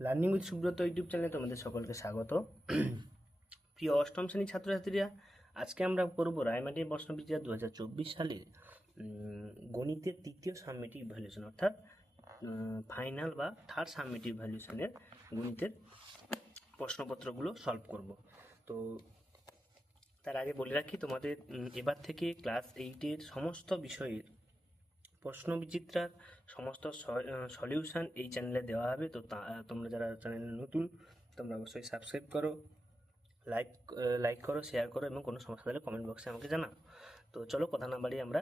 Learning with Subrata YouTube চ্যানেলে তোমাদের সকলকে স্বাগত। প্রিয় অষ্টম শ্রেণির ছাত্রছাত্রীরা, আজকে আমরা করব রায়মাটির প্রশ্নবিদ্যা দু হাজার চব্বিশ সালের গণিতের তৃতীয় সাবমিটিভ ভ্যালুয়েশন অর্থাৎ ফাইনাল বা থার্ড সাবমিটিভ ভ্যালুয়েশনের গণিতের প্রশ্নপত্রগুলো সলভ করব। তো তার আগে বলে রাখি, তোমাদের এবার থেকে ক্লাস এইটের সমস্ত বিষয়ের প্রশ্ন বিচিত্রার সমস্ত সলিউশন এই চ্যানেলে দেওয়া হবে। তো তোমরা যারা চ্যানেলে নতুন, তোমরা অবশ্যই সাবস্ক্রাইব করো লাইক লাইক করো শেয়ার করো এবং কোনো সমস্যা হলে কমেন্ট বক্সে আমাকে জানাও। তো চলো কথা না বাড়িয়ে আমরা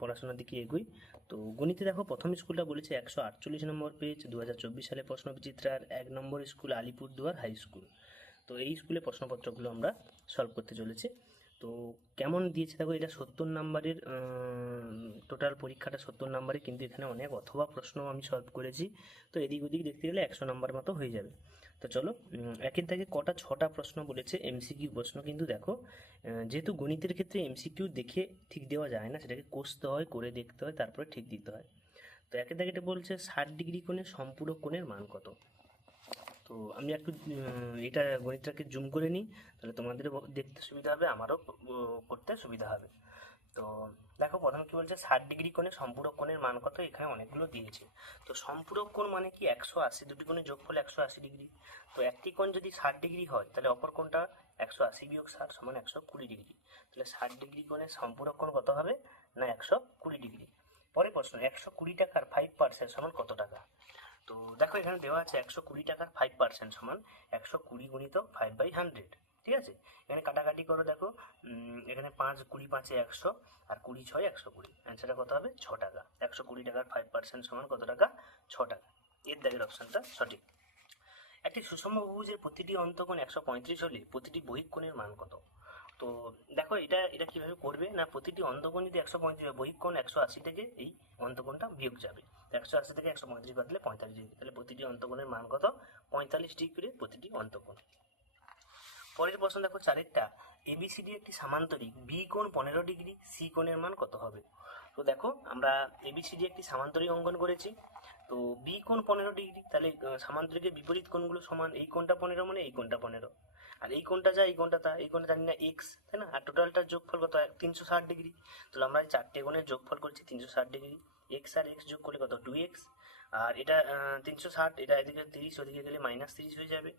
পড়াশোনার দিকে এগোই। তো গণিতে দেখো, প্রথম স্কুলটা বলেছে একশো আটচল্লিশ নম্বর পেজ দু হাজার চব্বিশ সালে প্রশ্ন বিচিত্রার এক নম্বর স্কুল আলিপুরদুয়ার হাই স্কুল তো এই স্কুলে প্রশ্নপত্রগুলো আমরা সলভ করতে চলেছি। তো কেমন দিয়েছে? দেখো, এটা সত্তর নাম্বারের টোটাল পরীক্ষাটা সত্তর নাম্বারে, কিন্তু এখানে অনেক অথবা প্রশ্ন আমি সলভ করেছি। তো এদিক ওদিক দেখতে গেলে একশো নাম্বার মতো হয়ে যাবে। তো চলো একের থেকে কটা ছটা প্রশ্ন বলেছে এমসিকিউ প্রশ্ন। কিন্তু দেখো যেহেতু গণিতের ক্ষেত্রে এমসিকিউ দেখে ঠিক দেওয়া যায় না, সেটাকে কষতে হয়, করে দেখতে হয়, তারপরে ঠিক দিতে হয়। তো একের থেকে এটা বলছে ষাট ডিগ্রি কোণে সম্পূরক কোণের মান কত? তো আমি একটু এটা গণিতটাকে জুম করে নিই, তাহলে তোমাদের দেখতে সুবিধা হবে, আমারও করতে সুবিধা হবে। তো দেখো, প্রথম কি বলছে, ষাট ডিগ্রি কোণে সম্পূরক কোণের মান কত? এখানে অনেকগুলো দিয়েছে। তো সম্পূরক কোণ মানে কি? একশো আশি, দুটি কোণের যোগফল একশো আশি ডিগ্রি। তো একটি কোণ যদি ষাট ডিগ্রি হয়, তাহলে অপর কোণটা একশো আশি বিয়োগ ষাট সমান একশো কুড়ি ডিগ্রি। তাহলে ষাট ডিগ্রি কোণের সম্পূরক কোণ কত হবে? না, একশো কুড়ি ডিগ্রি। পরে প্রশ্ন, একশো কুড়ি টাকার ফাইভ পার্সেন্ট সমান কত টাকা? তো দেখো এখানে দেওয়া আছে একশো কুড়ি টাকার ফাইভ পার্সেন্ট সমান, একশো কুড়ি গুণিত ফাইভ বাই হান্ড্রেড ঠিক আছে? এখানে কাটাকাটি করো দেখো এখানে পাঁচ কুড়ি পাঁচে একশো আর কুড়ি ছয় একশো কুড়ি অ্যান্সারটা কত হবে? ছ টাকা। একশো কুড়ি টাকার ফাইভ পার্সেন্ট সমান কত টাকা? ছ টাকা। এর দাগের অপশানটা সঠিক। একটি সুষম বহুভুজের প্রতিটি অন্তকোণ একশো পঁয়ত্রিশ হলে প্রতিটি বহিকোণের মান কত? তো দেখো এটা এটা কীভাবে করবে? না, প্রতিটি অন্তকোণ যদি একশো পঁয়ত্রিশ বহিকোণ একশো আশি থেকে এই অন্তকোণটা বিয়োগ যাবে। একশো আশি থেকে একশো পঁয়ত্রিশ বাদ দিলে পঁয়তাল্লিশ ডিগ্রি। তাহলে প্রতিটি অন্তকোণের মান কত? পঁয়তাল্লিশ ডিগ্রি প্রতিটি অন্তকোণ। পরের প্রশ্ন দেখো চারেরটা। এবিসিডি একটি সামান্তরিক। বি কোণ পনেরো ডিগ্রি সি কোণের মান কত হবে? তো দেখো, আমরা এবিসিডি একটি সামান্তরিক অঙ্কন করেছি। তো বি কোণ পনেরো ডিগ্রি, তাহলে সামান্তরিকের বিপরীত কোণগুলো সমান। এই কোণটা পনেরো মানে এই কোণটা পনেরো। আর এই কোণটা যা, এই কোণটা তা, এই কোণটা জানি না এক্স তাই না? আর টোটালটার যোগফল কত? তিনশো ষাট ডিগ্রি। তাহলে আমরা চারটে কোণের যোগফল করছি তিনশো ষাট ডিগ্রি। এক্স আর এক্স যোগ করলে কত? টু এক্স আর এটা তিনশো ষাট, এটা এদিকে তিরিশ, ওদিকে গেলে মাইনাস তিরিশ হয়ে যাবে।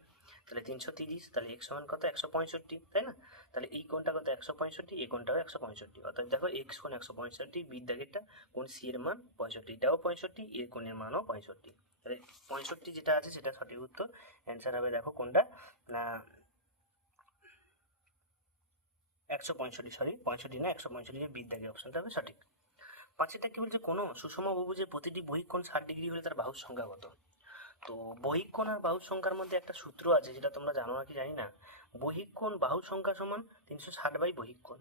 তাহলে তিনশো তিরিশ, তাহলে এক্স সমান কত? একশো পঁয়ষট্টি, তাই না? তাহলে এই কোনটা কত? একশো পঁয়ষট্টি, এই কোনটাও একশো পঁয়ষট্টি। অর্থাৎ দেখো এক্স কোন একশো পঁয়ষট্টি বিদ্যাগেরটা কোন সি এর মান পঁয়ষট্টি, এটাও পঁয়ষট্টি এর কোণের মানও পঁয়ষট্টি। তাহলে পঁয়ষট্টি যেটা আছে সেটা সঠিক উত্তর। অ্যান্সার হবে দেখো কোনটা না, একশো পঁয়ষট্টি সরি পঁয়ষট্টি না, একশো পঁয়ষট্টি বিদ্যাগের অপশনটা হবে সঠিক। পাঁচেরটা কি বলছে কোনো সুষম বহুভুজের প্রতিটি বহিকোণ ষাট ডিগ্রি হলে তার বাহুর সংখ্যা কত? তো বহিকোণ আর বাহুর সংখ্যার মধ্যে একটা সূত্র আছে যেটা তোমরা জানো নাকি জানি না? বহিকোণ বাহুর সংখ্যা সমান তিনশো ষাট বাই বহিকোণ।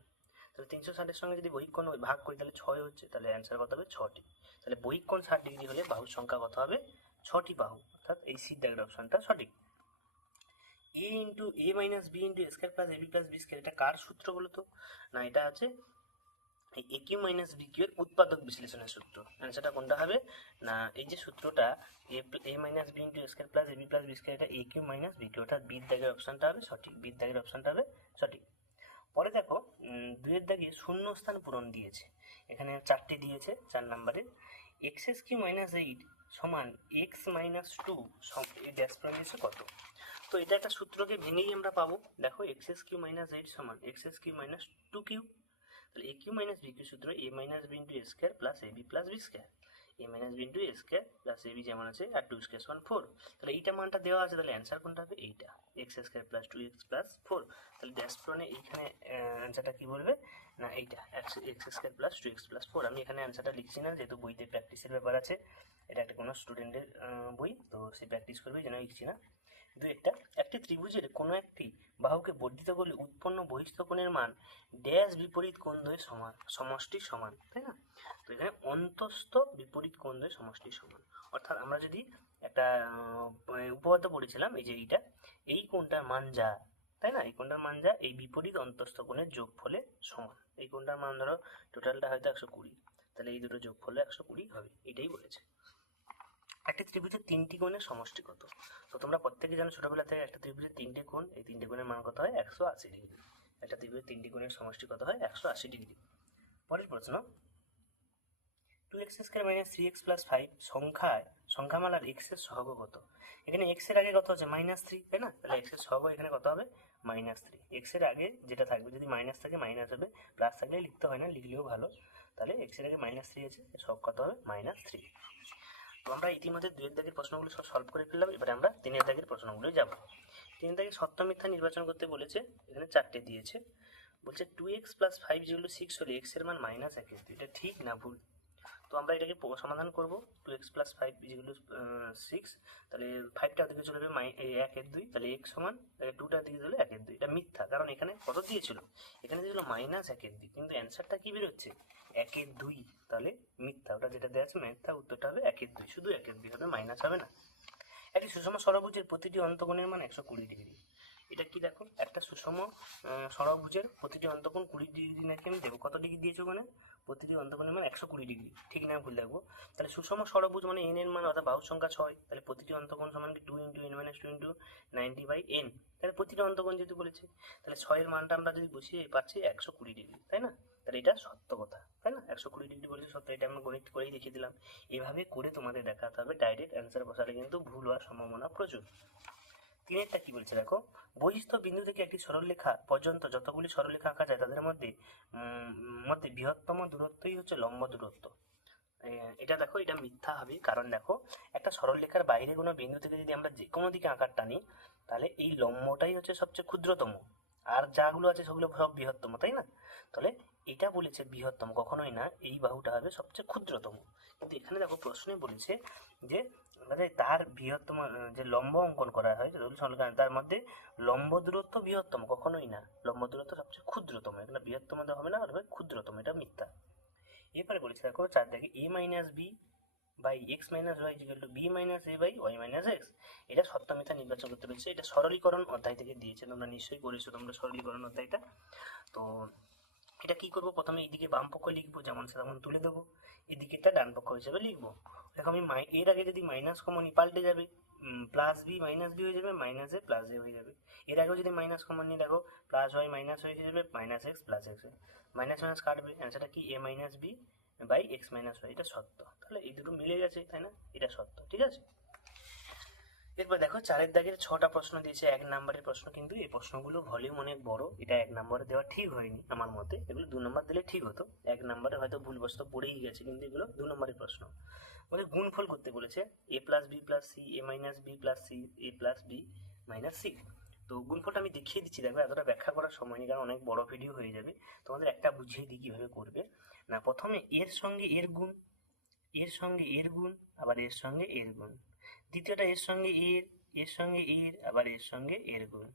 তাহলে তিনশো ষাটের সঙ্গে যদি বহিকোণ ভাগ করি তাহলে ছয় হচ্ছে, তাহলে অ্যান্সার কত হবে ছটি। তাহলে বহিকোণ ষাট ডিগ্রি হলে বাহুর সংখ্যা কত হবে? ছটি বাহু। অর্থাৎ এই সি দাগের অপশনটা সঠিক। A into a minus b into square plus a b plus b square এটা কার সূত্র বলো তো না, এটা আছে a cube minus b cube এর উৎপাদক বিশ্লেষণের সূত্র। অ্যান্সারটা কোনটা হবে? না, এই যে সূত্রটা a a minus b into square plus a b plus b square এটা a cube minus b cube অর্থাৎ বির দাগের অপশনটা হবে সঠিক। বির দাগের অপশনটা হবে সঠিক। পরে দেখো দুইয়ের দাগে শূন্য স্থান পূরণ দিয়েছে। এখানে চারটে দিয়েছে, চার নাম্বারে। X S Q minus eight সমান এক্স মাইনাস টু ড্যাশ পূরণ দিয়েছে কত? তো এটা একটা সূত্রকে ভেঙেই আমরা পাবো। দেখো x S Q minus eight সমান x S Q minus two cube তাহলে a cube minus b cube সূত্র a minus b into a square plus a b plus b square a minus b into a square plus a b যেমন আছে, আর two square সমান four তাহলে এইটা মানটা দেওয়া আছে, তাহলে অ্যান্সার কোনটা হবে? এইটা। X square plus two x plus four তাহলে ড্যাশ প্রণে এইখানে অ্যান্সারটা কি বলবে? না, এইটা। X square plus two x plus four আমি এখানে অ্যান্সারটা লিখছি না, যেহেতু বইতে প্র্যাকটিসের ব্যাপার আছে। এটা একটা কোনো স্টুডেন্টের বই, তো সে প্র্যাকটিস করবে যেন লিখছি না। দু একটা, একটি ত্রিভুজের কোনো একটি বাহুকে বর্ধিত করলে উৎপন্ন বহিস্থ কোণের মান ড্যাশ বিপরীত কোণ দ্বয়ের সমান সমষ্টি সমান, তাই না? তো এখানে অন্তস্থ বিপরীত কোণ দ্বয়ের সমষ্টি সমান। অর্থাৎ আমরা যদি একটা উপপাদ্য পড়েছিলাম, এই যে এইটা, এই কোণটার মান যা, তাই না? এই কোণটার মান যা, এই বিপরীত অন্তস্থ কোণের যোগফলে সমান। এই কোণটার মান ধরো টোটালটা হয়তো একশো কুড়ি, তাহলে এই দুটো যোগফলে একশো কুড়ি হবে, এটাই বলেছে। একটি ত্রিভুজের তিনটি কোণের সমষ্টি কত তো তোমরা প্রত্যেকে জানো ছোটবেলা থেকে একটা ত্রিভুজের তিনটে কোণ, এই তিনটে কোণের মান কত হয়? একশো আশি ডিগ্রি। একটা ত্রিভুজের তিনটি কোণের সমষ্টি কত হয় একশো আশি ডিগ্রি। পরের প্রশ্ন। Two x square minus three x plus five সংখ্যায়, সংখ্যামালার এক্সের সহগ কত? এখানে এক্সের আগে কত হচ্ছে মাইনাস থ্রি তাই না? তাহলে এক্সের সহগ এখানে কত হবে? মাইনাস থ্রি এক্সের আগে যেটা থাকবে, যদি মাইনাস থাকে মাইনাস হবে প্লাস থাকলে লিখতে হয় না, লিখলেও ভালো। তাহলে এক্সের আগে মাইনাস থ্রি আছে সহগ কত হবে? মাইনাস থ্রি তো আমরা ইতিমধ্যে দুয়ের দাগের প্রশ্নগুলো সব সলভ করে ফেললাম, এবারে আমরা তিনের দাগের প্রশ্নগুলো যাব। তিনের দাগে সত্য মিথ্যা নির্বাচন করতে বলেছে, এখানে চারটে দিয়েছে। বলছে টু এক্স প্লাস ফাইভ যেগুলো সিক্স হলে এক্সের মান মাইনাস এক এটা ঠিক না ভুল? তো আমরা এটাকে সমাধান করব। টু এক্স প্লাস ফাইভ যেগুলো সিক্স তাহলে ফাইভটার দিকে চলে যাবে এই একের দুই, তাহলে এক্স সমান টুটার দিকে চলে একের দুই। এটা মিথ্যা, কারণ এখানে কত দিয়েছিল? এখানে দিয়েছিল মাইনাস একের দুই। কিন্তু অ্যান্সারটা কি বেরোচ্ছে? একের দুই, তাহলে মিথ্যা। ওটা যেটা দেওয়া আছে, মিথ্যা উত্তরটা হবে একের দুই। শুধু একের দুই হবে মাইনাস হবে না। একটি সুষম ষড়ভুজের প্রতিটি অন্তকোণের মান একশো কুড়ি ডিগ্রি। এটা কি দেখো? একটা সুষম ষড়ভুজের প্রতিটি অন্তকোণ কুড়ি ডিগ্রি নাকি আমি দেবো? কত ডিগ্রি দিয়েছ ওখানে? প্রতিটি অন্তকোণের মান একশো কুড়ি ডিগ্রি। ঠিক না, ভুল দেখব তাহলে সুষম ষড়ভুজ মানে এন এর মান অর্থাৎ বাহু সংখ্যা ছয়। তাহলে প্রতিটি অন্তকোণ সমান two into n minus two into ninety by n তাহলে প্রতিটি অন্তকোণ যেহেতু বলেছে, তাহলে ছয়ের মানটা আমরা যদি বসিয়ে পাচ্ছি একশো কুড়ি ডিগ্রি, তাই না? তাহলে এটা সত্য কথা। একশো কুড়ি ডিগ্রি বলেছে সত্য এটা আমরা গণিত করেই দেখিয়ে দিলাম। এভাবে করে তোমাদের দেখাতে হবে ডাইরেক্ট অ্যান্সার বসালে কিন্তু ভুল হওয়ার সম্ভাবনা প্রচুর। তিনেরটা কি বলছে দেখো? বহিস্থ বিন্দু থেকে একটি সরলরেখা পর্যন্ত যতগুলি সরলরেখা আঁকা যায়, তাদের মধ্যে মধ্যে বৃহত্তম দূরত্বই হচ্ছে লম্ব দূরত্ব। এটা দেখো, এটা মিথ্যা হবে, কারণ দেখো, একটা সরলরেখার বাইরে কোনো বিন্দু থেকে যদি আমরা যে কোনো দিকে আঁকার টানি, তাহলে এই লম্বটাই হচ্ছে সবচেয়ে ক্ষুদ্রতম। আর যাগুলো আছে সেগুলো সব বৃহত্তম, তাই না? তাহলে এটা বলেছে বৃহত্তম, কখনোই না, এই বাহুটা হবে সবচেয়ে ক্ষুদ্রতম। কিন্তু এখানে দেখো প্রশ্নে বলেছে যে তার বৃহত্তম যে লম্ব অঙ্কন করা হয় তার মধ্যে লম্ব দূরত্ব বৃহত্তম, কখনোই না। লম্ব দূরত্ব সবচেয়ে ক্ষুদ্রতম, এখানে বৃহত্তম হবে না, আর ক্ষুদ্রতম, এটা মিথ্যা। এরপরে বলেছে, দেখো, চার দেখে a minus b by x minus y is equal to b minus a by y minus x. এটা সত্য মিথ্যা নির্বাচন করতে বলেছে, এটা সরলীকরণ অধ্যায় থেকে দিয়েছে, তোমরা নিশ্চয়ই করেছ তোমরা সরলীকরণ অধ্যায়টা। তো এটা কি করব? প্রথমে এইদিকে বাম পক্ষ লিখব, যেমন সেরকম তুলে দেবো। এদিকেটা ডান পক্ষ হিসেবে লিখব। দেখো আমি এর আগে যদি মাইনাস কমন পাল্টে যাবে প্লাস বি মাইনাস বি হয়ে যাবে মাইনাস এ প্লাস এ হয়ে যাবে। এর আগেও যদি মাইনাস কমন নিয়ে দেখো প্লাস ওয়াই মাইনাস হয়ে যাবে minus x plus x minus minus কাটবে অ্যান্সারটা কি? A minus b by x minus y এটা সত্য। তাহলে এই দুটো মিলে গেছে, তাই না? এটা সত্য, ঠিক আছে? এরপর দেখো চারের দাগের ছটা প্রশ্ন দিয়েছে, এক নম্বরের প্রশ্ন কিন্তু এই প্রশ্নগুলো ভলিউম অনেক বড়। এটা এক নম্বরে দেওয়া ঠিক হয়নি আমার মতে। এগুলো দু নম্বর দিলে ঠিক হতো। এক নম্বরে হয়তো ভুলবশত পড়েই গেছে, কিন্তু এগুলো দু নম্বরের প্রশ্ন। বলে গুণফল করতে বলেছে a plus b plus c a minus b plus c a plus b minus c তো গুণফলটা আমি দেখিয়ে দিচ্ছি, দেখো এতটা ব্যাখ্যা করার সময় নেই, কারণ অনেক বড় ভিডিও হয়ে যাবে। তোমাদের একটা বুঝিয়ে দিই কীভাবে করবে। না, প্রথমে এর সঙ্গে এর গুণ, এর সঙ্গে এর গুণ, আবার এর সঙ্গে এর গুণ। দ্বিতীয়টা এর সঙ্গে এর এর সঙ্গে এর, আবার এর সঙ্গে এর গুণ।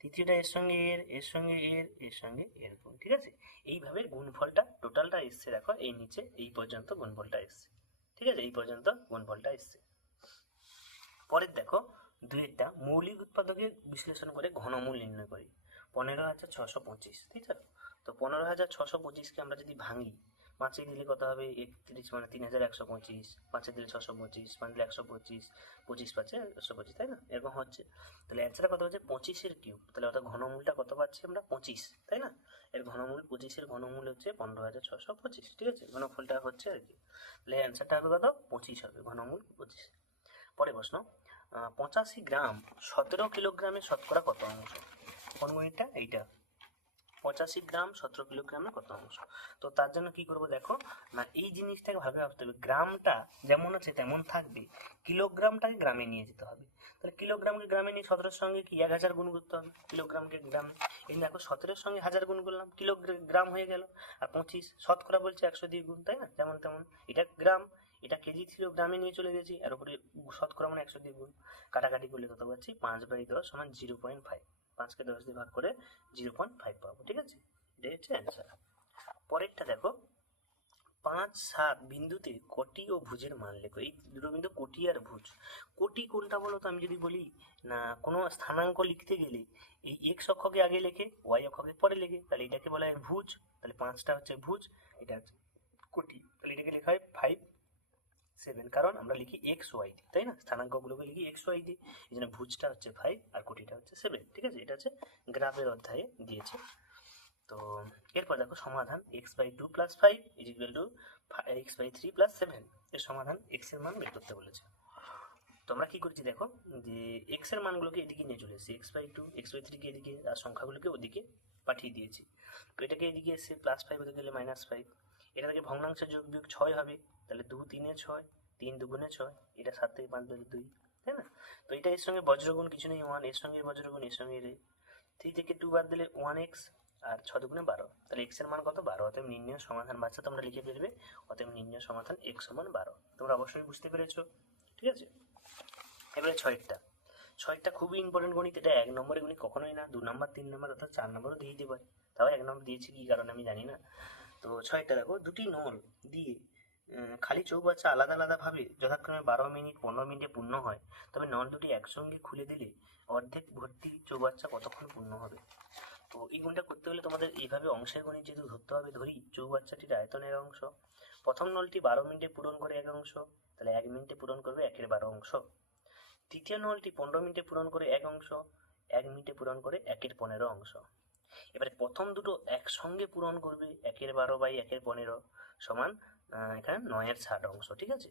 তৃতীয়টা এর সঙ্গে এর এর সঙ্গে এর এর সঙ্গে এর গুণ, ঠিক আছে? এইভাবে গুণফলটা টোটালটা এসছে, দেখো, এই নিচে, এই পর্যন্ত গুণফলটা এসছে, ঠিক আছে? এই পর্যন্ত গুণফলটা এসছে। পরের দেখো দুয়েরটা মৌলিক উৎপাদকের বিশ্লেষণ করে ঘনমূল নির্ণয় করি। পনেরো হাজার ছশো পঁচিশ, ঠিক আছে? তো পনেরো হাজার ছশো পঁচিশকে আমরা যদি ভাঙি পাঁচে দিলে কত হবে? একত্রিশ মানে তিন হাজার একশো পঁচিশ পাঁচে দিলে ছশো পঁচিশ পাঁচ দিলে একশো পঁচিশ পঁচিশ পাঁচে একশো পঁচিশ, তাই না? এরকম হচ্ছে। তাহলে অ্যান্সারটা কত হচ্ছে? পঁচিশের কিউব তাহলে অর্থাৎ ঘনমূলটা কত পাচ্ছি আমরা? পঁচিশ, তাই না? এর ঘনমূল, পঁচিশের ঘনমূল হচ্ছে পনেরো হাজার ছশো পঁচিশ, ঠিক আছে? ঘনফলটা হচ্ছে আর কি। তাহলে অ্যান্সারটা হবে কত? পঁচিশ হবে, ঘনমূল পঁচিশ। পরে প্রশ্ন পঁচাশি গ্রাম সতেরো কিলোগ্রামের শতকরা কত অংশ? কোন গণিতটা? এইটা। পঁচাশি গ্রাম, সতেরো কিলোগ্রামে, কত অংশ? তো তার জন্য কি করব দেখো, না, এই জিনিসটাকে ভাবে ভাবতে হবে। গ্রামটা যেমন আছে, তেমন থাকবে। কিলোগ্রামটাকে গ্রামে নিয়ে যেতে হবে। তাহলে কিলোগ্রামকে গ্রামে নিয়ে সতেরোর সঙ্গে কি এক হাজার গুণ করতে হবে? কিলোগ্রামকে গ্রামে এই দেখো, সতেরোর সঙ্গে হাজার গুণ করলাম, কিলোগ্রাম হয়ে গেল। আর পঁচিশ, শতকরা বলছে একশো দিয়ে গুণ, তাই না? যেমন তেমন। এটা গ্রাম, এটা কেজি ছিল, গ্রামে নিয়ে চলে গেছি, আর উপরে শতকরা মানে একশো দিয়ে গুণ। কাটাকাটি করলে কত পাচ্ছি? পাঁচ বাই দশ সমান জিরো পয়েন্ট ফাইভ। পাঁচকে দশ দিয়ে ভাগ করে জিরো পয়েন্ট ফাইভ পাবো, ঠিক আছে? এটাই হচ্ছে অ্যান্সার পরেরটা দেখো, পাঁচ সাত বিন্দুতে কোটি ও ভুজের মান লেখো। এই দুটো বিন্দু কোটি আর ভুজ। কোটি কোনটা বলো তো আমি যদি বলি, না, কোনো স্থানাঙ্ক লিখতে গেলে এই এক্স অক্ষকে আগে লেখে ওয়াই অক্ষকে পরে লেখে, তাহলে এটাকে বলা হয় ভুজ, তাহলে পাঁচটা হচ্ছে ভুজ, এটা হচ্ছে কোটি। তাহলে এটাকে লেখা হয় ফাইভ সেভেন কারণ আমরা লিখি এক্স ওয়াই দিয়ে তাই না? স্থানাঙ্কগুলোকে লিখি এক্স ওয়াই দিয়ে এই জন্য ভুজটা হচ্ছে ফাইভ আর কোটিটা হচ্ছে সেভেন ঠিক আছে? এটা হচ্ছে গ্রাফের অধ্যায়ে দিয়েছে। তো এরপর দেখো সমাধান x by two plus five is equal to x by three plus seven এর সমাধান এক্সের মান বের করতে বলেছে। তো আমরা কি করছি দেখো? যে এক্সের মানগুলোকে এদিকে নিয়ে চলে এসেছি। X by two x by থ্রিকে এদিকে আর সংখ্যাগুলোকে ওদিকে পাঠিয়ে দিয়েছি। তো এটাকে এদিকে এসে প্লাস ফাইভ হতে গেলে মাইনাস ফাইভ এটা থেকে ভগ্নাংশের যোগ বিয়োগ ছয় হবে, তাহলে দু তিনে ছয়, তিন দুগুণে ছয়, এটা সাত থেকে পাঁচ বের দুই, তাই না? তো এটা এর সঙ্গে বজ্রগুণ কিছু নেই ওয়ানের সঙ্গে বজ্রগুণ, এর সঙ্গে এর থ্রি থেকে টু বাদ দিলে ওয়ান এক্স আর ছ দুগুণে বারো, তাহলে এক্সের মান কত? বারো, অতএব নির্ণয় সমাধান বাচ্চা তোমরা লিখে ফেলবে, অতএব নির্ণয় সমাধান এক্স সমান বারো। তোমরা অবশ্যই বুঝতে পেরেছ, ঠিক আছে? এবারে ছয়েরটা ছয়টা খুবই ইম্পর্টেন্ট গণিত, এটা এক নম্বরে গণিত কখনোই না, দু নম্বর, তিন নম্বর, অর্থাৎ চার নম্বরও দিয়ে দিতে তাও এক নম্বর দিয়েছি কি কারণে আমি জানি না। তো ছয়টা দেখো, দুটি নল দিয়ে খালি চৌবাচ্চা আলাদা আলাদাভাবে যথাক্রমে বারো মিনিট, পনেরো মিনিটে পূর্ণ হয়। তবে নল দুটি একসঙ্গে খুলে দিলে অর্ধেক ভর্তি চৌবাচ্চা কতক্ষণ পূর্ণ হবে? তো এই গুণটা করতে হলে তোমাদের এইভাবে অংশের গণিত যেহেতু ধরতে হবে, ধরি চৌবাচ্চাটির আয়তনের অংশ। প্রথম নলটি বারো মিনিটে পূরণ করে এক অংশ, তাহলে এক মিনিটে পূরণ করবে একের বারো অংশ। দ্বিতীয় নলটি পনেরো মিনিটে পূরণ করে এক অংশ, এক মিনিটে পূরণ করে একের পনেরো অংশ। এবারে প্রথম দুটো একসঙ্গে পূরণ করবে একের বারো বাই একের পনেরো সমান এখানে নয়ের ষাট অংশ, ঠিক আছে?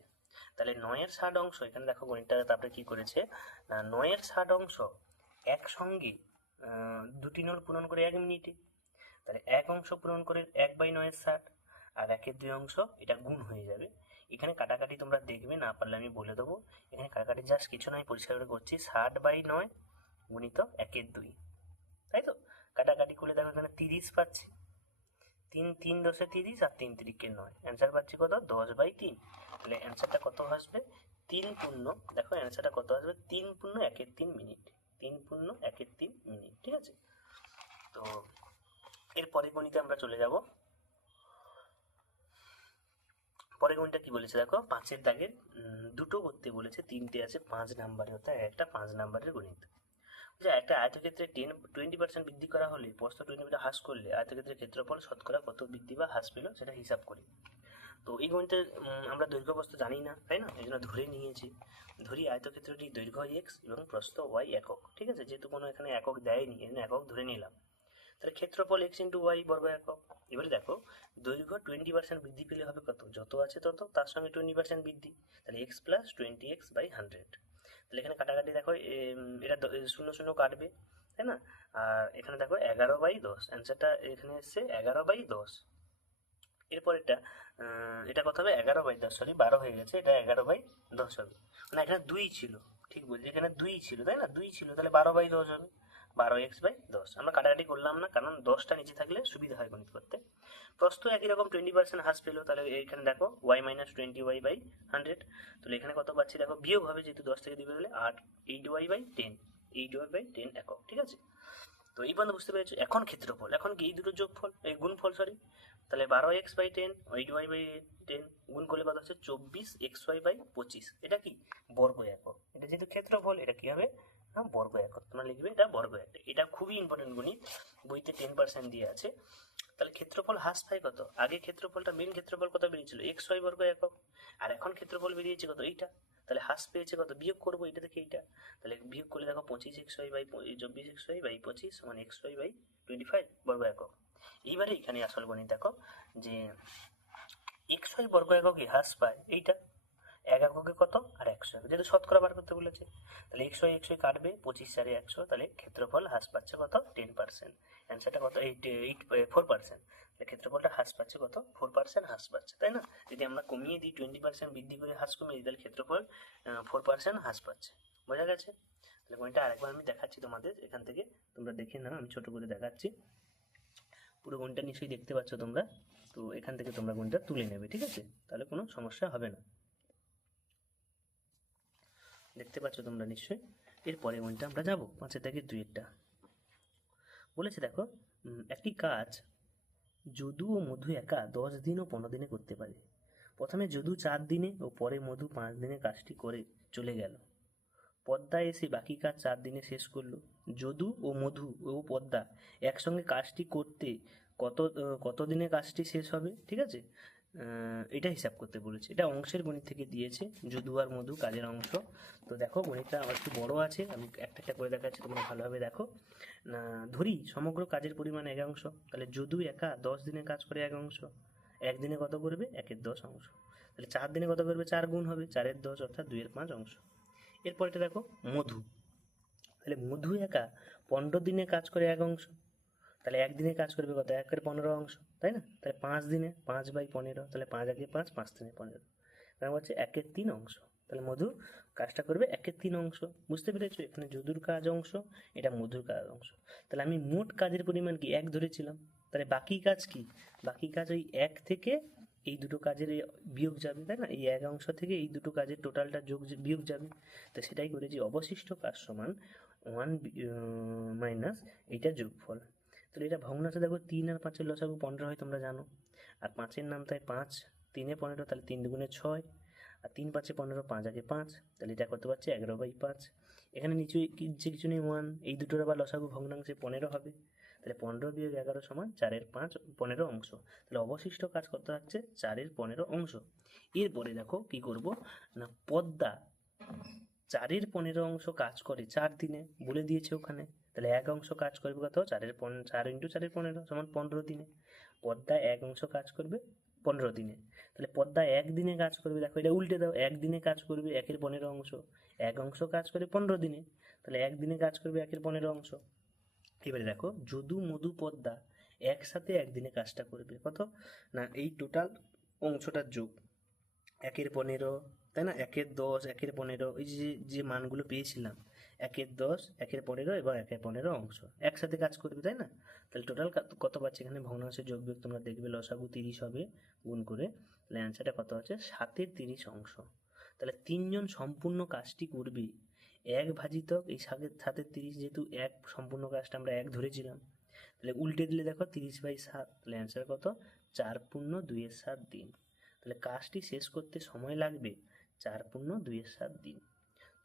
তাহলে নয়ের ষাট অংশ, এখানে দেখো গণিতটা তারপরে কি করেছে? নয়ের ষাট অংশ একসঙ্গে দুটি নল পূরণ করে এক মিনিটে। তাহলে এক অংশ পূরণ করে এক বাই নয়ের ষাট আর একের দুই অংশ, এটা গুণ হয়ে যাবে। এখানে কাটাকাটি তোমরা দেখবে, না পারলে আমি বলে দেবো। এখানে কাটাকাটি জাস্ট কিছু নয়, পরিষ্কার করে করছি, ষাট বাই নয় গুণিত একের দুই, তাই তো? কাটাকাটি করলে দেখো এখানে তিরিশ পাচ্ছি। তিন তিন দশে তিরিশ আর তিন তিরিকে নয়। অ্যান্সার পাচ্ছি কত? দশ বাই তিন। তাহলে অ্যান্সারটা কত আসবে? তিন পূর্ণ। দেখো অ্যান্সারটা কত আসবে? তিন পূর্ণ একের তিন মিনিট। তিন পূর্ণ একের তিন মিনিট, ঠিক আছে? তো এর পরের গণিতে আমরা চলে যাব। পরের গণিতটা কি বলেছে দেখো? পাঁচের দাগের দুটো করতে বলেছে, তিনটে আছে, পাঁচ নাম্বারে। অর্থাৎ একটা পাঁচ নাম্বারের গণিত। যে একটা আয়তক্ষেত্রে টেন টোয়েন্টি পার্সেন্ট বৃদ্ধি করা হলে প্রস্থ টোয়েন্টি মিটার হ্রাস করলে আয়তক্ষেত্রের ক্ষেত্রফল শতকরা কত বৃদ্ধি বা হ্রাস পেল সেটা হিসাব করি। তো এই গণিতে আমরা দৈর্ঘ্য প্রস্থ জানি না, তাই না? এই জন্য ধরে নিয়েছি। ধরি আয়তক্ষেত্রটি দৈর্ঘ্য এক্স এবং প্রস্থ ওয়াই একক, ঠিক আছে? যেহেতু কোনো এখানে একক দেয়নি এই একক ধরে নিলাম। তাহলে ক্ষেত্রফল এক্স ইন্টু ওয়াই বর্গ একক। এবারে দেখো, দৈর্ঘ্য টোয়েন্টি পার্সেন্ট বৃদ্ধি পেলে হবে কত? যত আছে তত, তার সঙ্গে টোয়েন্টি পার্সেন্ট বৃদ্ধি। তাহলে x plus twenty x by hundred তাহলে এখানে কাটাকাটি দেখো এটা শূন্য শূন্য কাটবে, তাই না? আর এখানে দেখো এগারো বাই দশ অ্যান্সারটা এখানে এসছে এগারো বাই দশ। এরপর এটা এটা কত হবে? এগারো বাই দশ সরি বারো হয়ে গেছে, এটা এগারো বাই দশ হবে। মানে এখানে দুই ছিল, ঠিক বলছি, এখানে দুই ছিল, তাই না? দুই ছিল, তাহলে বারো বাই দশ হবে। বারো এক্স বাই দশ। আমরা কাটাকাটি করলাম না, কারণ দশটা নিচে থাকলে সুবিধা হয় গণিত করতে। প্রস্থ একই রকম টোয়েন্টি পার্সেন্ট হ্রাস পেল, তাহলে এখানে দেখো y minus twenty y by hundred তাহলে এখানে কত পাচ্ছি দেখো, বিয়োগ হবে যেহেতু দশ থেকে দুই বেরোলে আট eight Y by ten eight Y by ten একক, ঠিক আছে? তো এই পর্যন্ত বুঝতে পেরেছ? এখন ক্ষেত্রফল, এখন কি? এই দুটো যোগফল, এই গুণফল সরি তাহলে বারো X by ten eight Y by ten গুণ করলে কত হচ্ছে? চব্বিশ এক্স ওয়াই বাই পঁচিশ। এটা কি? বর্গ একক। এটা যেহেতু ক্ষেত্রফল, এটা কি হবে? বর্গ একক তোমরা লিখবে এটা বর্গ একক এটা খুবই ইম্পর্টেন্ট গণিত বইতে টেন পার্সেন্ট দিয়ে আছে। তাহলে ক্ষেত্রফল হ্রাস পায় কত? আগে ক্ষেত্রফলটা মেন ক্ষেত্রফল কত বেরিয়েছিল? এক্স ওয়াই বর্গ একক। আর এখন ক্ষেত্রফল বেরিয়েছে কত? এইটা। তাহলে হ্রাস পেয়েছে কত? বিয়োগ করব এটা থেকে এইটা। তাহলে বিয়োগ করলে দেখো পঁচিশ এক্স ওয়াই বাই চব্বিশ এক্স ওয়াই বাই পঁচিশ সমান X Y by twenty five বর্গ একক। এইবারে এখানে আসল গণিত দেখো যে এক্স ওয়াই বর্গ এককে হ্রাস পায়। এইটা। এক এককে কত? আর একশো যেহেতু শতকরা বার করতে বলেছে, তাহলে একশো একশো কাটবে, পঁচিশ চারে একশো, তাহলে ক্ষেত্রফল হ্রাস পাচ্ছে কত? Ten percent. অ্যান্সারটা কত? Eight eight four percent. তাহলে ক্ষেত্রফলটা হ্রাস পাচ্ছে কত? ফোর পার্সেন্ট হ্রাস পাচ্ছে, তাই না? যদি আমরা কমিয়ে দিই, টোয়েন্টি পার্সেন্ট বৃদ্ধি করে হ্রাস কমিয়ে দিই, তাহলে ক্ষেত্রফল ফোর পার্সেন্ট হ্রাস পাচ্ছে। বোঝা গেছে? তাহলে গণিতটা আরেকবার আমি দেখাচ্ছি তোমাদের। এখান থেকে তোমরা দেখে নাও, আমি ছোট করে দেখাচ্ছি। পুরো গণিতটা নিশ্চয়ই দেখতে পাচ্ছ তোমরা? তো এখান থেকে তোমরা গণিতটা তুলে নেবে, ঠিক আছে? তাহলে কোনো সমস্যা হবে না। দেখতে পাচ্ছ তোমরা নিশ্চয়ই। এর এরপরে গণিতটা আমরা যাব। পাঁচের থেকে দুইয়েরটা বলেছে দেখো একটি কাজ যদু ও মধু একা দশ দিন ও পনেরো দিনে করতে পারে। প্রথমে যদু চার দিনে ও পরে মধু পাঁচ দিনে কাজটি করে চলে গেল। পদ্মা এসে বাকি কাজ চার দিনে শেষ করল। যদু ও মধু ও পদ্মা একসঙ্গে কাজটি করতে কত কত দিনে কাজটি শেষ হবে, ঠিক আছে? এটা হিসাব করতে বলেছে। এটা অংশের গণিত থেকে দিয়েছে, যদু আর মধু কাজের অংশ। তো দেখো, গণিতটা আমার একটু বড় আছে, আমি একটা একটা করে দেখাচ্ছি, তোমরা ভালোভাবে দেখো। না, ধরি, সমগ্র কাজের পরিমাণ এক অংশ, তাহলে যদু একা দশ দিনে কাজ করে এক অংশ, একদিনে কত করবে? একের দশ অংশ। তাহলে চার দিনে কত করবে? চার গুণ হবে, চারের দশ অর্থাৎ দুইয়ের পাঁচ অংশ। এরপর এটা দেখো, মধু। তাহলে মধু একা পনেরো দিনে কাজ করে এক অংশ, তাহলে একদিনে কাজ করবে কত? একের পনেরো অংশ। তাই না? তাহলে পাঁচ দিনে পাঁচ বাই পনেরো, তাহলে পাঁচ একে পাঁচ পাঁচ দিনে পনেরো। তাহলে হচ্ছে একের তিন অংশ। তাহলে মধু কাজটা করবে একের তিন অংশ। বুঝতে পেরেছ? এখানে যদুর কাজ অংশ, এটা মধুর কাজ অংশ। তাহলে আমি মোট কাজের পরিমাণ কি? এক ধরেছিলাম। তাহলে বাকি কাজ কি? বাকি কাজ ওই এক থেকে এই দুটো কাজের বিয়োগ যাবে, তাই না? এই এক অংশ থেকে এই দুটো কাজের টোটালটা যোগ বিয়োগ যাবে। তো সেটাই করেছি। অবশিষ্ট কাজ সমান ওয়ান মাইনাস এইটা যোগফল। তাহলে এটা ভগ্নাংশে দেখো তিন আর পাঁচের লসাগু পনেরো হয় তোমরা জানো। আর পাঁচের নাম তাই পাঁচ, তিনে পনেরো, তাহলে তিন দুগুণে ছয়। আর তিন পাঁচে পনেরো, পাঁচ আগে পাঁচ, তাহলে এটা করতে পারছে এগারো বাই পাঁচ। এখানে নিচু যে কিছু নেই ওয়ান এই দুটোর আবার লসাগু ভগ্নাংশে পনেরো হবে। তাহলে পনেরো বিয়োগ এগারো সমান চারের পাঁচ, পনেরো অংশ। তাহলে অবশিষ্ট কাজ করতে হচ্ছে চারের পনেরো অংশ। এরপরে দেখো কি করব? না, পদ্মা চারের পনেরো অংশ কাজ করে চার দিনে, বলে দিয়েছে ওখানে। তাহলে এক অংশ কাজ করবে কত? চারের পন, চার ইন্টু চারের পনেরো, সমান পনেরো দিনে। পদ্মা এক অংশ কাজ করবে পনেরো দিনে। তাহলে পদ্মা একদিনে কাজ করবে, দেখো এটা উল্টে দাও একদিনে কাজ করবে একের পনেরো অংশ। এক অংশ কাজ করে পনেরো দিনে, তাহলে একদিনে কাজ করবে একের পনেরো অংশ। এবারে দেখো, যদু মধু পদ্মা একসাথে একদিনে কাজটা করবে, কত? না, এই টোটাল অংশটার যোগ। একের পনেরো, তাই না? একের দশ, একের পনেরো, এই যে যে মানগুলো পেয়েছিলাম একের দশ, একের পনেরো এবং একের পনেরো অংশ। একসাথে কাজ করবে, তাই না? তাহলে টোটাল কত পাচ্ছে এখানে? ভগ্নাংশের যোগ বিয়োগ তোমরা দেখবে, লসাগু তিরিশ হবে গুণ করে। তাহলে অ্যান্সারটা কত হচ্ছে? সাতের তিরিশ অংশ। তাহলে তিনজন সম্পূর্ণ কাজটি করবে। এক ভাজিতক, এই সাতের সাতের তিরিশ যেহেতু এক সম্পূর্ণ কাজটা আমরা এক ধরেছিলাম। তাহলে উল্টে দিলে দেখো তিরিশ বাই সাত, তাহলে অ্যান্সার কত? চার পূর্ণ দুইয়ের সাত দিন। তাহলে কাজটি শেষ করতে সময় লাগবে চার পূর্ণ দুইয়ের সাত দিন।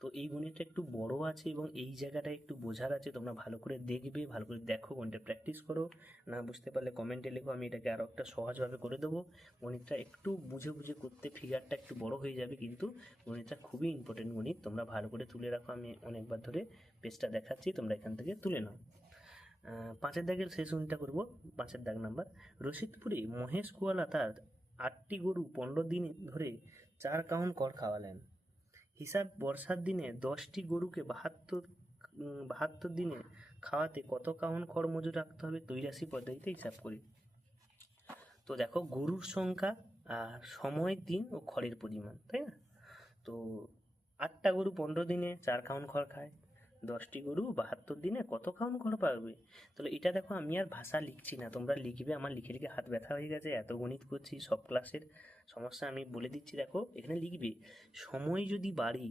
তো এই গণিতটা একটু বড় আছে এবং এই জায়গাটা একটু বোঝার আছে। তোমরা ভালো করে দেখবে, ভালো করে দেখো, গণিতটা প্র্যাকটিস করো। না বুঝতে পারলে কমেন্টে লেখো, আমি এটাকে আরও একটা সহজভাবে করে দেবো। গণিতটা একটু বুঝে বুঝে করতে ফিগারটা একটু বড় হয়ে যাবে কিন্তু গণিতটা খুবই ইম্পর্টেন্ট গণিত। তোমরা ভালো করে তুলে রাখো, আমি অনেকবার ধরে পেজটা দেখাচ্ছি, তোমরা এখান থেকে তুলে নাও। পাঁচের দাগের শেষ উনিটা করব, পাঁচের দাগ নাম্বার রশিদপুরে মহেশ কুয়ালা তার আটটি গরু পনেরো দিন ধরে চার কাউন কর খাওয়ালেন। হিসাব বর্ষার দিনে দশটি গরুকে বাহাত্তর বাহাত্তর দিনে খাওয়াতে কত কাউন খড় মজুর রাখতে হবে? তৈরাশি পদ্ধতিতে হিসাব করি। তো দেখো, গরুর সংখ্যা আর সময় দিন ও খড়ের পরিমাণ, তাই না? তো আটটা গরু পনেরো দিনে চার খাউন খড় খায়, দশটি গরু বাহাত্তর দিনে কত খাউন খড় পাবে তাহলে এটা দেখো, আমি আর ভাষা লিখছি না, তোমরা লিখবে, আমার লিখে লিখে হাত ব্যথা হয়ে গেছে, এত গণিত করছি, সব ক্লাসের সমস্যা আমি বলে দিচ্ছি, দেখো, এখানে লিখবে, সময় যদি বাড়ি,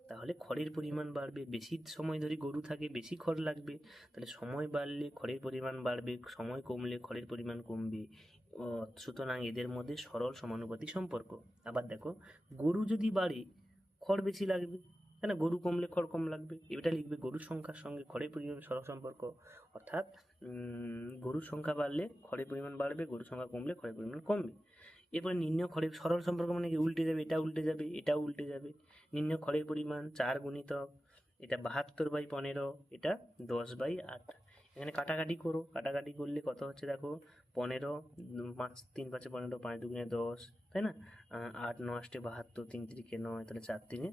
তাহলে খড়ের পরিমাণ বাড়বে, বেশি সময় ধরে গরু থাকে, বেশি খড় লাগবে, তাহলে সময় বাড়লে খড়ের পরিমাণ বাড়বে, সময় কমলে খড়ের পরিমাণ কমবে সুতরাং এদের মধ্যে সরল সমানুপাতি সম্পর্ক। আবার দেখো, গরু যদি বাড়ে, খড় বেশি লাগবে, তাই না? গরু কমলে খড় কম লাগবে, এটা লিখবে গরুর সংখ্যার সঙ্গে খড়ের পরিমাণ সরল সম্পর্ক। অর্থাৎ গরুর সংখ্যা বাড়লে খড়ের পরিমাণ বাড়বে, গরুর সংখ্যা কমলে খড়ের পরিমাণ কমবে। এরপরে নির্ণয় খড়ের, সরল সম্পর্ক মানে কি? উল্টে যাবে, এটা উল্টে যাবে এটা উল্টে যাবে। নির্ণয় খড়ের পরিমাণ চার গুণিতক এটা বাহাত্তর বাই পনেরো, এটা দশ বাই আট। এখানে কাটাকাটি করো, কাটাকাটি করলে কত হচ্ছে দেখো? পনেরো পাঁচ, তিন পাঁচে পনেরো, পাঁচ দুগুণে দশ, তাই না? আট নয় আষ্টে বাহাত্তর, তিন তিরিকে নয়, তাহলে চার তিনে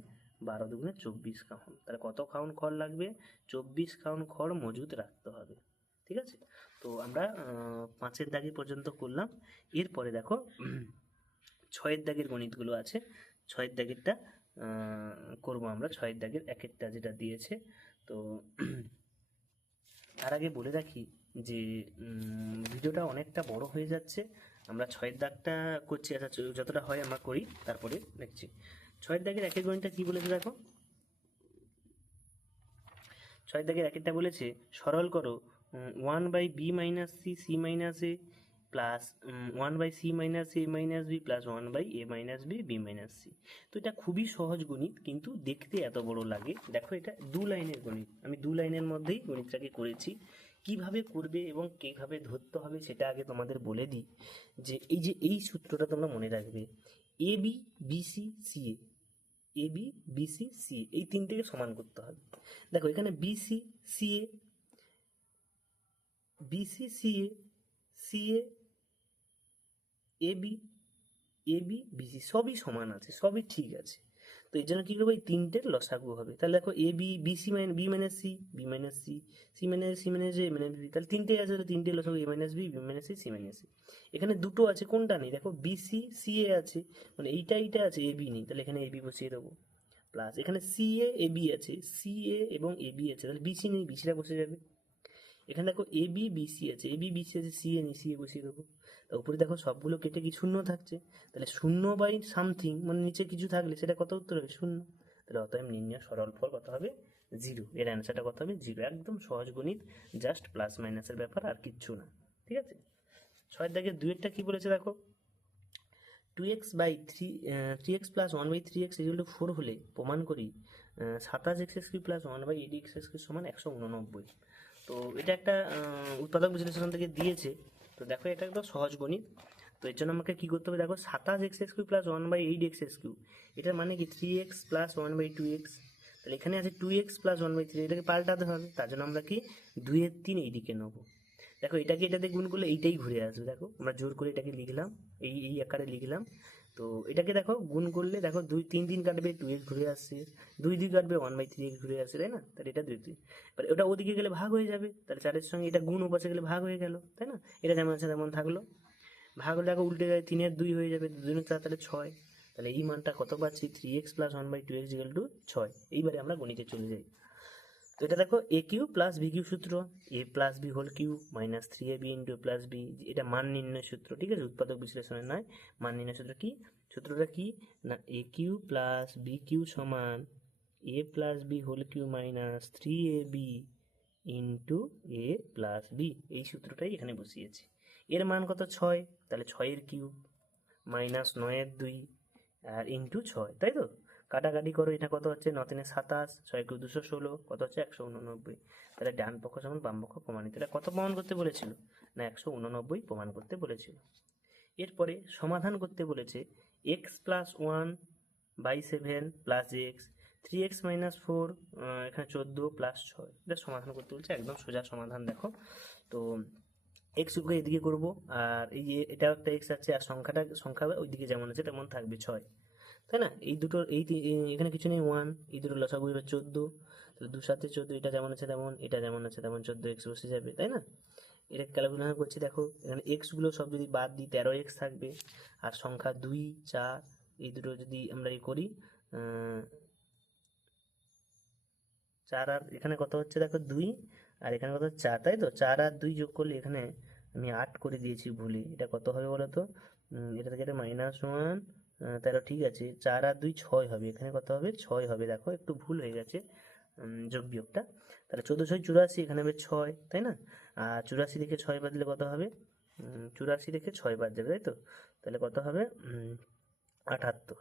বারো দুগুণে চব্বিশ খাউন তাহলে কত খাউন খড় লাগবে? চব্বিশ খাউন খড় মজুত রাখতে হবে। ঠিক আছে? তো আমরা পাঁচের দাগে পর্যন্ত করলাম। এরপরে দেখো, ছয়ের দাগের গণিতগুলো আছে। ছয়ের দাগেরটা করব আমরা। ছয়ের দাগের একেরটা যেটা দিয়েছে, তো তার আগে বলে রাখি যে ভিডিওটা অনেকটা বড় হয়ে যাচ্ছে। আমরা ছয়ের দাগটা করছি আচ্ছা যতটা হয় আমরা করি, তারপরে দেখছি। ছয়ের দাগের একের গণিতটা কি বলেছে দেখো? ছয়ের দাগের একেরটা বলেছে, সরল করো one by B minus C C minus A plus one by C minus A minus B plus one by A minus B B minus C তো এটা খুবই সহজ গণিত, কিন্তু দেখতে এত বড় লাগে। দেখো এটা দু লাইনের গণিত। আমি দু লাইনের মধ্যেই গণিতটাকে করেছি। কীভাবে করবে এবং কীভাবে ধরতে হবে সেটা আগে তোমাদের বলে দিই। যে এই যে এই সূত্রটা তোমরা মনে রাখবে। A B BC CA A A B BC C এই তিনটেকে সমান করতে হবে। দেখো এখানে BC CA BC CA CA A B A B BC সবই সমান আছে, সবই ঠিক আছে। তো এই জন্য কী করব? এই তিনটের লসাগু হবে। তাহলে দেখো A B BC minus B minus C B minus C C minus C minus A minus B তাহলে তিনটে আছে, তাহলে তিনটে লসাগু A minus B B minus C C minus C এখানে দুটো আছে, কোনটা নেই? দেখো বিসি সি এ আছে মানে এইটা এইটা আছে এ বি নেই। তাহলে এখানে এ বি বসিয়ে দেবো। প্লাস এখানে সি এ এ বি আছে সি এ এবং এ বি আছে, তাহলে বিসি নেই বিসিটা বসে যাবে। এখানে দেখো এ বি বি সি আছে। এ বি বি সি আছে সি এ নি সি এ বসিয়ে দেবো। তা উপরে দেখো সবগুলো কেটে কি শূন্য থাকছে? তাহলে শূন্য বাই সামথিং মানে নিচে কিছু থাকলে সেটা কত উত্তর হবে? শূন্য। তাহলে অতএব নির্ণয় সরল ফল কত হবে? জিরো এর অ্যান্সারটা কত হবে? জিরো একদম সহজ গণিত জাস্ট প্লাস মাইনাসের ব্যাপার আর কিচ্ছু না। ঠিক আছে? ছয়ের দাগে দুয়েরটা কী বলেছে দেখো? Two X by three three X plus one by three X equal two four হলে প্রমাণ করি সাতাশ X X cube plus one by eight X X cube সমান একশো উননব্বই। তো এটা একটা উৎপাদক বিশ্লেষণ থেকে দিয়েছে। তো দেখো, এটা একদম সহজ গণিত। তো এর জন্য আমাকে কী করতে হবে? দেখো, সাতাশ X X cube plus one by eight X X cube এটার মানে কি? Three X plus one by two X তাহলে এখানে আছে two X plus one by three এটাকে পাল্টাতে হবে। তার জন্য আমরা কি? দুইয়ের তিন এইদিকে নেব। দেখো, এটাকে এটাতে গুণ করলে এইটাই ঘুরে আসবে। দেখো, আমরা জোর করে এটাকে লিখলাম। এই এই আকারে লিখলাম। তো এটাকে দেখো গুণ করলে দেখো দুই, তিন দিন কাটবে টু এক্স ঘুরে আসছে, দুই দুই কাটবে ওয়ান বাই থ্রি এক্স ঘুরে আসছে, তাই না? তাহলে এটা দুই দুই এবার ওটা ওদিকে গেলে ভাগ হয়ে যাবে, তাহলে চারের সঙ্গে এটা গুণ উপাসে গেলে ভাগ হয়ে গেল, তাই না? এটা যেমন আছে তেমন থাকল। ভাগ হলে দেখো উল্টে যায়, তিনের দুই হয়ে যাবে, দুই চার তাহলে ছয়। তাহলে এই মানটা কত পাচ্ছি? Three X plus one by two X equal two ছয়। এইবারে আমরা গণিতে চলে যাই। তো এটা দেখো A cube plus B cube সূত্র A plus B whole cube minus three A B into plus B এটা মান নির্ণয় সূত্র, ঠিক আছে? উৎপাদক বিশ্লেষণের নয়, মান নির্ণয় সূত্র কি? সূত্রটা কি? না A cube plus B cube সমান A plus B whole cube minus three A B into A plus B এই সূত্রটাই এখানে বসিয়েছি। এর মান কত? ছয়, তাহলে ছয়ের কিউব মাইনাস নয়ের দুই, আর ইন্টু ছয়, তাই তো? কাটাকাটি করো, এটা কত হচ্ছে? নতিনে সাতাশ, ছয় কিউ দুশো ষোলো, কত হচ্ছে? একশো উননব্বই। তাহলে ডান পক্ষ সমান বাম পক্ষ প্রমাণিত। এটা কত প্রমাণ করতে বলেছিল? না, একশো উননব্বই প্রমাণ করতে বলেছিল। এরপরে সমাধান করতে বলেছে X plus one by seven plus X three X minus four এখানে চোদ্দ প্লাস ছয়। এটা সমাধান করতে বলছে, একদম সোজা সমাধান দেখো। তো এক্স উপরে এদিকে করব, আর এই যে এটা একটা এক্স আছে, আর সংখ্যাটা, সংখ্যা ওইদিকে যেমন আছে, তেমন থাকবে ছয়। তাই না? এই দুটোর এই এখানে কিছু নেই ওয়ান এই দুটো লসাগু হবে চোদ্দ, তাহলে দু সাথে চোদ্দ, এটা যেমন আছে তেমন, এটা যেমন আছে তেমন চোদ্দ এক্স বসে যাবে, তাই না? এটা ক্যালকুলেশন করছি, দেখো, এখানে এক্সগুলো সব যদি বাদ দিই, তেরো এক্স থাকবে, আর সংখ্যা দুই, চার, এই দুটো যদি আমরা ই করি চার আর এখানে কত হচ্ছে দেখো, দুই, আর এখানে কত, চার, তাই তো? চার আর দুই যোগ করলে এখানে আমি আট করে দিয়েছি ভুলে, এটা কত হবে বলো তো? এটা থেকে এটা মাইনাস ওয়ান তেরো ঠিক আছে। চার আর দুই ছয় হবে। এখানে কত হবে? ছয় হবে। দেখো, একটু ভুল হয়ে গেছে যোগ বিয়োগটা। তাহলে চোদ্দ ছয় চুরাশি, এখানে হবে ছয়, তাই না? আর চুরাশি থেকে ছয় বাদ দিলে কত হবে? চুরাশি থেকে ছয় বাদ যাবে তাই তো? তাহলে কত হবে? আটাত্তর।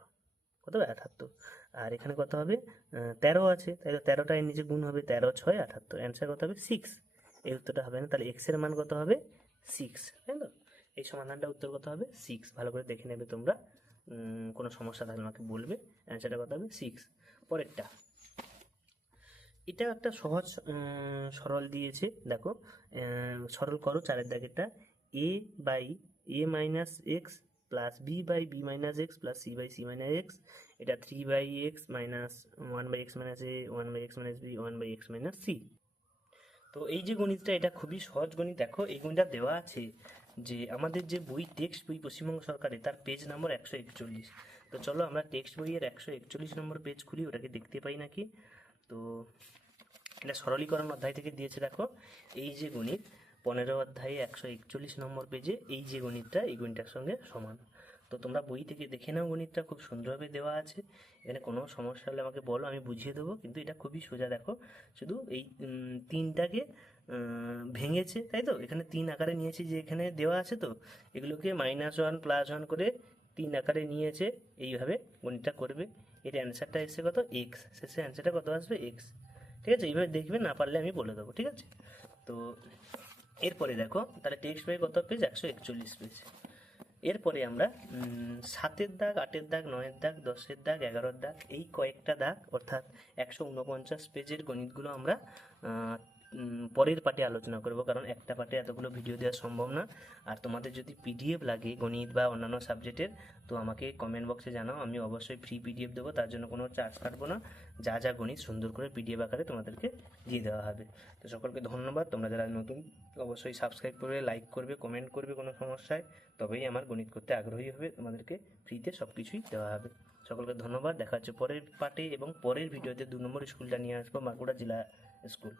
কত হবে? আটাত্তর। আর এখানে কত হবে? তেরো আছে। তাই তো তেরোটা এর নিচে গুণ হবে তেরো, ছয়, আটাত্তর। অ্যান্সার কত হবে? সিক্স এই উত্তরটা হবে না। তাহলে এক্সের মান কত হবে? সিক্স তাই তো? এই সমাধানটা উত্তর কত হবে? সিক্স ভালো করে দেখে নেবে তোমরা। কোনো সমস্যা থাকলে আমাকে বলবে অ্যান্সারটা কত হবে সিক্স পরেরটা। এটা একটা সহজ সরল দিয়েছে, দেখো সরল করো চারের দাগেরটা A by A minus X plus B by B minus X plus C by C minus X এটা three by X minus one by X minus A one by X minus B one by X minus C তো এই যে গণিতটা, এটা খুবই সহজ গণিত। দেখো, এই গণিতটা দেওয়া আছে। যে আমাদের যে বই, টেক্সট বই পশ্চিমবঙ্গ সরকারের তার পেজ নম্বর একশো একচল্লিশ। তো চলো আমরা টেক্সট বইয়ের একশো একচল্লিশ নম্বর পেজ খুলি, ওটাকে দেখতে পাই নাকি? তো এটা সরলীকরণ অধ্যায় থেকে দিয়েছে, দেখো। এই যে গণিত, পনেরো অধ্যায়ে একশো একচল্লিশ নম্বর পেজে এই যে গণিতটা, এই গণিতটার সঙ্গে সমান। তো তোমরা বই থেকে দেখে নাও গণিতটা, খুব সুন্দরভাবে দেওয়া আছে। এখানে কোনো সমস্যা হলে আমাকে বলো, আমি বুঝিয়ে দেবো, কিন্তু এটা খুবই সোজা, দেখো। শুধু এই তিনটাকে ভেঙেছে, তাই তো? এখানে তিন আকারে নিয়েছি যে এখানে দেওয়া আছে তো? এগুলোকে মাইনাস ওয়ান প্লাস ওয়ান করে তিন আকারে নিয়েছে, এইভাবে গণিতটা করবে। এর অ্যান্সারটা এসে কত? এক্স শেষে অ্যান্সারটা কত আসবে? এক্স ঠিক আছে? এইভাবে দেখবে, না পারলে আমি বলে দেবো, ঠিক আছে? তো, এরপরে দেখো, তাহলে টেক্সট বই কত পেজ একশো একচল্লিশ পেজ এরপরে আমরা সাতের দাগ, আটের দাগ, নয়ের দাগ, দশের দাগ, এগারোর দাগ, এই কয়েকটা দাগ, অর্থাৎ একশো উনপঞ্চাশ পেজের গণিতগুলো আমরা পরের পার্টে আলোচনা করব, কারণ একটা পার্টে এতগুলো ভিডিও দেওয়া সম্ভব না। আর তোমাদের যদি পিডিএফ লাগে, গণিত বা অন্যান্য সাবজেক্টের তো আমাকে কমেন্ট বক্সে জানাও, আমি অবশ্যই ফ্রি পিডিএফ দেবো, তার জন্য কোনো চার্জ কাটবো না। যা যা গণিত সুন্দর করে পিডিএফ আকারে তোমাদেরকে দিয়ে দেওয়া হবে। তো সকলকে ধন্যবাদ, তোমরা যারা নতুন, অবশ্যই সাবস্ক্রাইব করবে লাইক করবে কমেন্ট করবে কোনো সমস্যায়, তবেই আমার গণিত করতে আগ্রহী হবে, তোমাদেরকে ফ্রিতে সব কিছুই দেওয়া হবে। সকলকে ধন্যবাদ, দেখা হচ্ছে পরের পার্টে এবং পরের ভিডিওতে দু নম্বর স্কুলটা নিয়ে আসব বাঁকুড়া জেলা স্কুল